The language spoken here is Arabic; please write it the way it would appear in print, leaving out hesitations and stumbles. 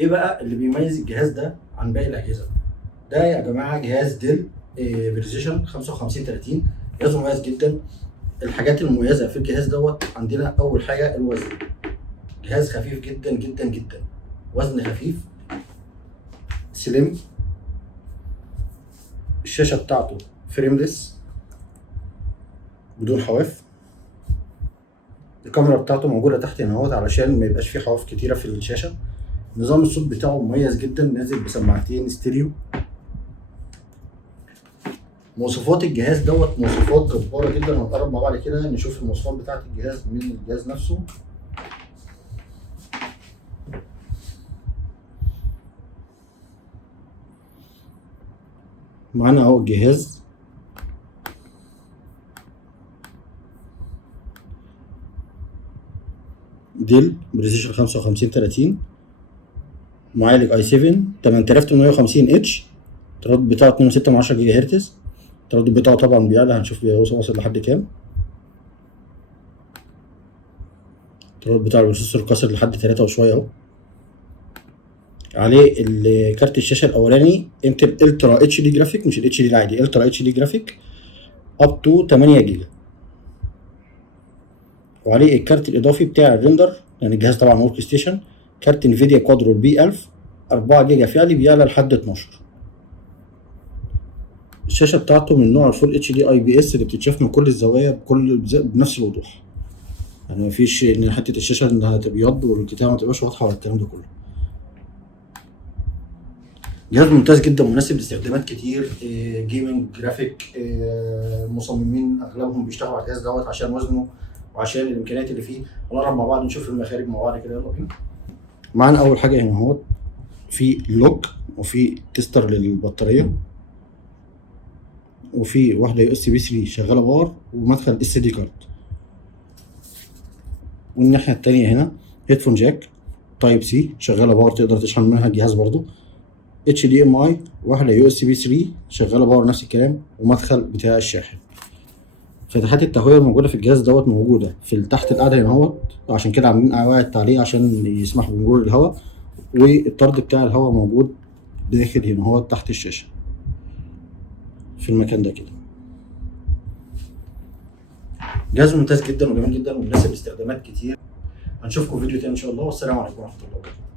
ايه بقى اللي بيميز الجهاز ده عن باقي الاجهزه؟ ده يا جماعه جهاز ديل بريسيشن 5530. جهاز مميز جدا. الحاجات المميزه في الجهاز دوت عندنا اول حاجه الوزن. جهاز خفيف جدا جدا جدا، وزن خفيف سليم. الشاشه بتاعته فريمليس بدون حواف. الكاميرا بتاعته موجوده تحت هنا اهوت علشان ما يبقاش فيه حواف كتيره في الشاشه. نظام الصوت بتاعه مميز جدا، نازل بسماعتين ستيريو. مواصفات الجهاز دوت مواصفات جباره جدا. هنقرب مع بعض كده نشوف المواصفات بتاعه الجهاز من الجهاز نفسه. معانا اهو الجهاز. ديل بريسيشن 5530، معالج اي 7 8850 اتش، التردد بتاعه 2.6 جيجا هرتز. التردد بتاعه طبعا بيعلى، هنشوف وصل لحد كام. التردد بتاع البروسيسور كسر لحد 3 وشويه اهو. عليه كارت الشاشه الاولاني انتل الترا اتش دي جرافيك، مش الاتش دي العادي، الترا اتش دي جرافيك اب تو 8 جيجا. وعليه الكارت الاضافي بتاع الريندر، يعني الجهاز طبعا ورك ستيشن، كارت انفيديا كوادرو بي 1000 4 جيجا فعلي بيعلى لحد 12. الشاشه بتاعته من نوع الفول اتش دي اي بي اس اللي بتتشاف من كل الزوايا بنفس الوضوح، يعني مفيش ان حته الشاشه انها تبيض والكتابه ما تبقاش واضحه ولا الكلام ده كله. جهاز ممتاز جدا، مناسب لاستخدامات كتير، جيمنج، جرافيك. المصممين اغلبهم بيشتغلوا على الجهاز دوت عشان وزنه وعشان الامكانيات اللي فيه. هنقرب مع بعض نشوف المخارج مع بعض كده، يلا بينا. معانا اول حاجه هنا اهوت في لوك، وفي تيستر للبطاريه، وفي واحده يو اس بي 3 شغاله باور، ومدخل اس دي كارد. والناحيه التانيه هنا هيدفون جاك تايب سي شغاله باور، تقدر تشحن منها الجهاز برضو. اتش دي ام اي، واحده يو اس بي 3 شغاله باور نفس الكلام، ومدخل بتاع الشاحن. فتحات التهويه الموجوده في الجهاز دوت موجوده في تحت القاعده هنا اهوت، عشان كده عاملين قواعد تعليق عشان يسمحوا بمرور الهواء. والطرد بتاع الهواء موجود داخل هنا اهوت تحت الشاشه في المكان ده كده. جهاز ممتاز جدا وجميل جدا ومناسب لاستخدامات كتير. هنشوفكم في فيديو تاني ان شاء الله، والسلام عليكم ورحمه الله وبركاته.